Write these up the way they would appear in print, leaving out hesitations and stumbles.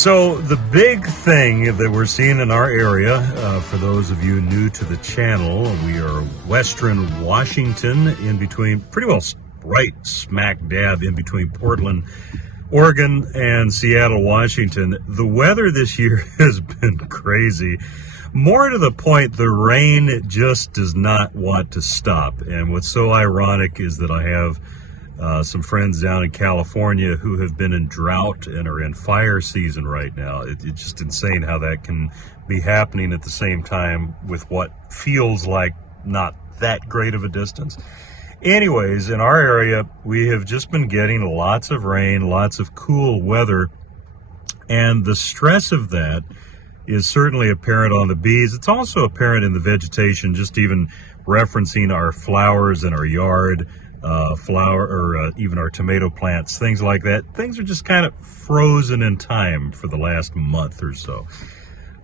So the big thing that we're seeing in our area, for those of you new to the channel, we are Western Washington, in between, pretty well right smack dab in between Portland, Oregon, and Seattle, Washington. The weather this year has been crazy. More to the point, the rain just does not want to stop. And what's so ironic is that I have some friends down in California who have been in drought and are in fire season right now. It's just insane how that can be happening at the same time with what feels like not that great of a distance. Anyways, in our area, we have just been getting lots of rain, lots of cool weather, and the stress of that is certainly apparent on the bees. It's also apparent in the vegetation, just even referencing our flowers in our yard, even our tomato plants, things like that. Things are just kind of frozen in time for the last month or so.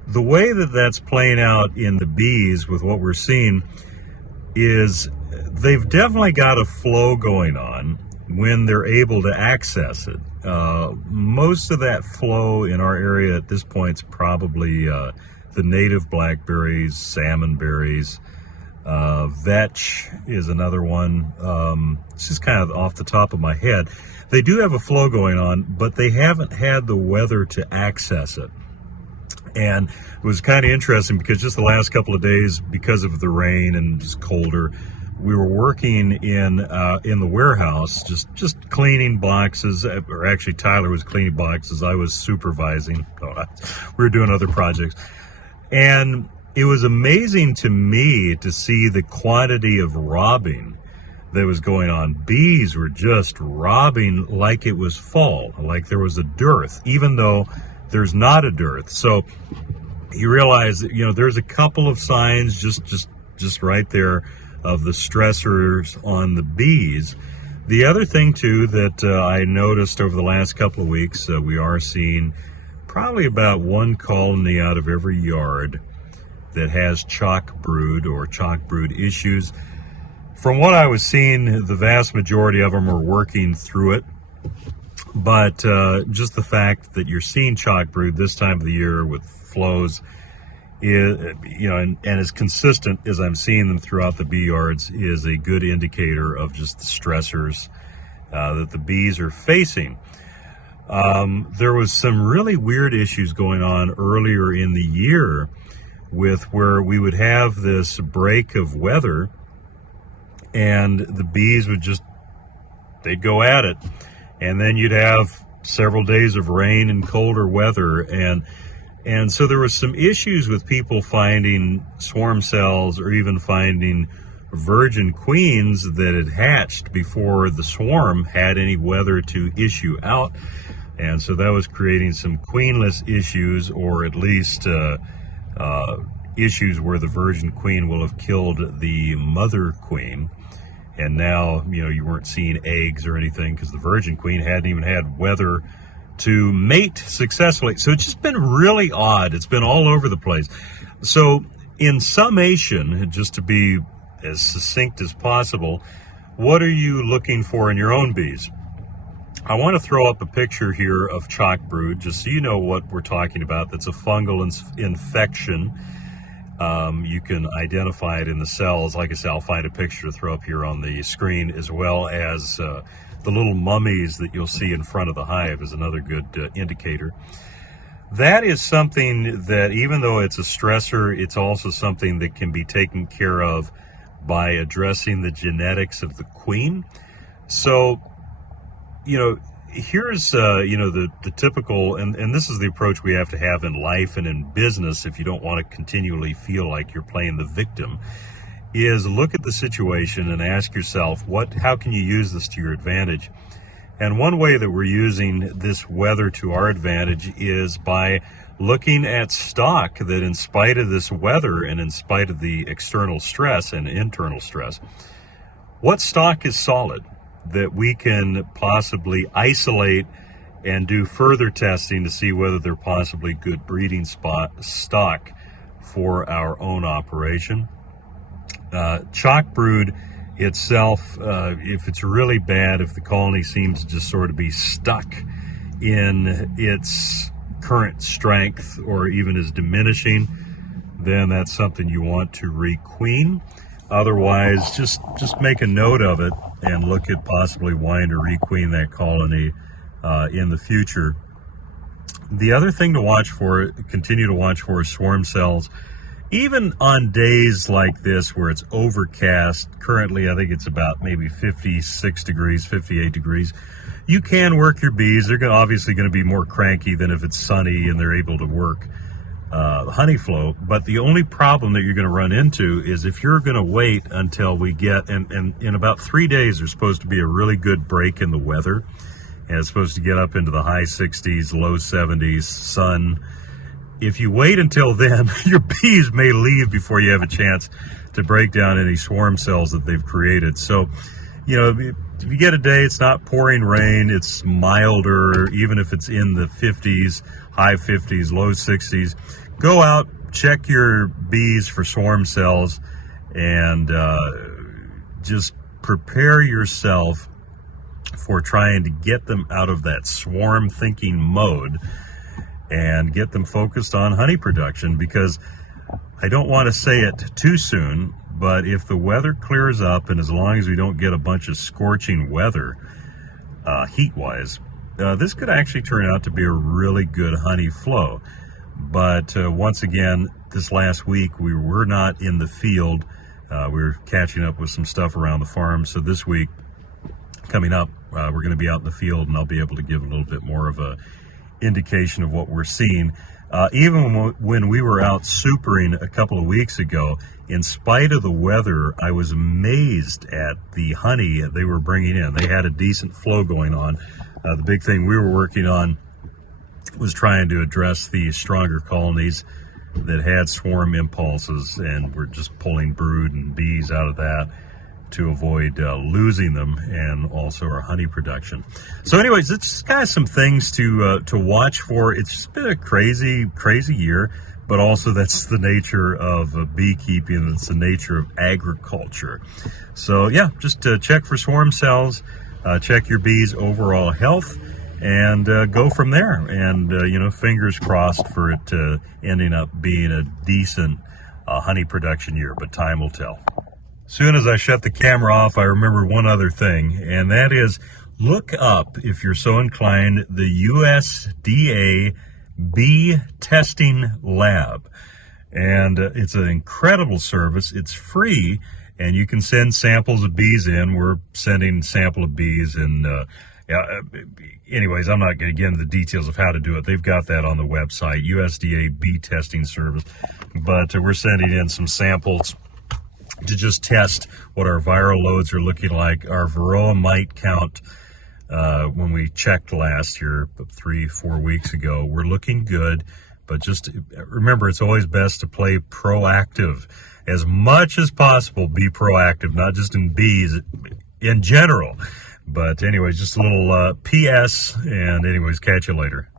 The way that that's playing out in the bees with what we're seeing is they've definitely got a flow going on when they're able to access it. Most of that flow in our area at this point is probably the native blackberries, salmon berries. Vetch is another one. It's just kind of off the top of my head. They do have a flow going on, but they haven't had the weather to access it. And it was kind of interesting because just the last couple of days, because of the rain and just colder, we were working in the warehouse, just cleaning boxes, or actually Tyler was cleaning boxes. I was supervising. We were doing other projects. And it was amazing to me to see the quantity of robbing that was going on. Bees were just robbing like it was fall, like there was a dearth, even though there's not a dearth. So you realize that, there's a couple of signs just right there of the stressors on the bees. The other thing too that I noticed over the last couple of weeks, we are seeing probably about one colony out of every yard that has chalk brood or chalk brood issues. From what I was seeing, the vast majority of them are working through it. But just the fact that you're seeing chalk brood this time of the year with flows, and as consistent as I'm seeing them throughout the bee yards, is a good indicator of just the stressors that the bees are facing. There was some really weird issues going on earlier in the year with where we would have this break of weather and the bees would they'd go at it. And then you'd have several days of rain and colder weather. And so there was some issues with people finding swarm cells or even finding virgin queens that had hatched before the swarm had any weather to issue out. And so that was creating some queenless issues, or at least issues where the virgin queen will have killed the mother queen. And now, you weren't seeing eggs or anything because the virgin queen hadn't even had weather to mate successfully. So it's just been really odd. It's been all over the place. So in summation, just to be as succinct as possible, what are you looking for in your own bees? I want to throw up a picture here of chalk brood, just so you know what we're talking about. That's a fungal infection. You can identify it in the cells. Like I said, I'll find a picture to throw up here on the screen, as well as the little mummies that you'll see in front of the hive is another good indicator. That is something that, even though it's a stressor, it's also something that can be taken care of by addressing the genetics of the queen. So, here's, the typical, and this is the approach we have to have in life and in business if you don't want to continually feel like you're playing the victim, is look at the situation and ask yourself, how can you use this to your advantage? And one way that we're using this weather to our advantage is by looking at stock that, in spite of this weather and in spite of the external stress and internal stress, what stock is solid that we can possibly isolate and do further testing to see whether they're possibly good breeding stock for our own operation. Chalk brood itself, if it's really bad, if the colony seems to just sort of be stuck in its current strength or even is diminishing, then that's something you want to requeen. Otherwise, just make a note of it and look at possibly wanting to requeen that colony in the future. The other thing to watch for, continue to watch for, is swarm cells. Even on days like this where it's overcast, currently I think it's about maybe 56 degrees, 58 degrees, you can work your bees. They're obviously going to be more cranky than if it's sunny and they're able to work the honey flow. But the only problem that you're going to run into is if you're going to wait until we get, and in about 3 days there's supposed to be a really good break in the weather, and it's supposed to get up into the high 60s, low 70s, sun. If you wait until then, your bees may leave before you have a chance to break down any swarm cells that they've created. So, you know, if you get a day, it's not pouring rain, it's milder, even if it's in the 50s, high 50s, low 60s, go out, check your bees for swarm cells, and just prepare yourself for trying to get them out of that swarm thinking mode and get them focused on honey production. Because I don't want to say it too soon, but if the weather clears up, and as long as we don't get a bunch of scorching weather, heat-wise, this could actually turn out to be a really good honey flow. But once again, this last week we were not in the field. We were catching up with some stuff around the farm. So this week coming up, we're going to be out in the field, and I'll be able to give a little bit more of a indication of what we're seeing. Even when we were out supering a couple of weeks ago, in spite of the weather, I was amazed at the honey they were bringing in. They had a decent flow going on. The big thing we were working on was trying to address the stronger colonies that had swarm impulses, and we're just pulling brood and bees out of that to avoid losing them, and also our honey production. So anyways, it's kind of some things to watch for. It's just been a crazy year, but also that's the nature of beekeeping. It's the nature of agriculture. So yeah, just check for swarm cells, check your bees' overall health, and go from there. And you know, fingers crossed for it ending up being a decent honey production year, but time will tell. Soon as I shut the camera off, I remembered one other thing, and that is, look up, if you're so inclined, the USDA Bee Testing Lab. And it's an incredible service. It's free, and you can send samples of bees in. We're sending a sample of bees, and anyways, I'm not going to get into the details of how to do it. They've got that on the website, USDA Bee Testing Service. But we're sending in some samples to just test what our viral loads are looking like. Our varroa mite count, when we checked last year, 3-4 weeks ago, we're looking good. But just remember, it's always best to play proactive. As much as possible, be proactive, not just in bees, in general. But anyways, just a little PS, and anyways, catch you later.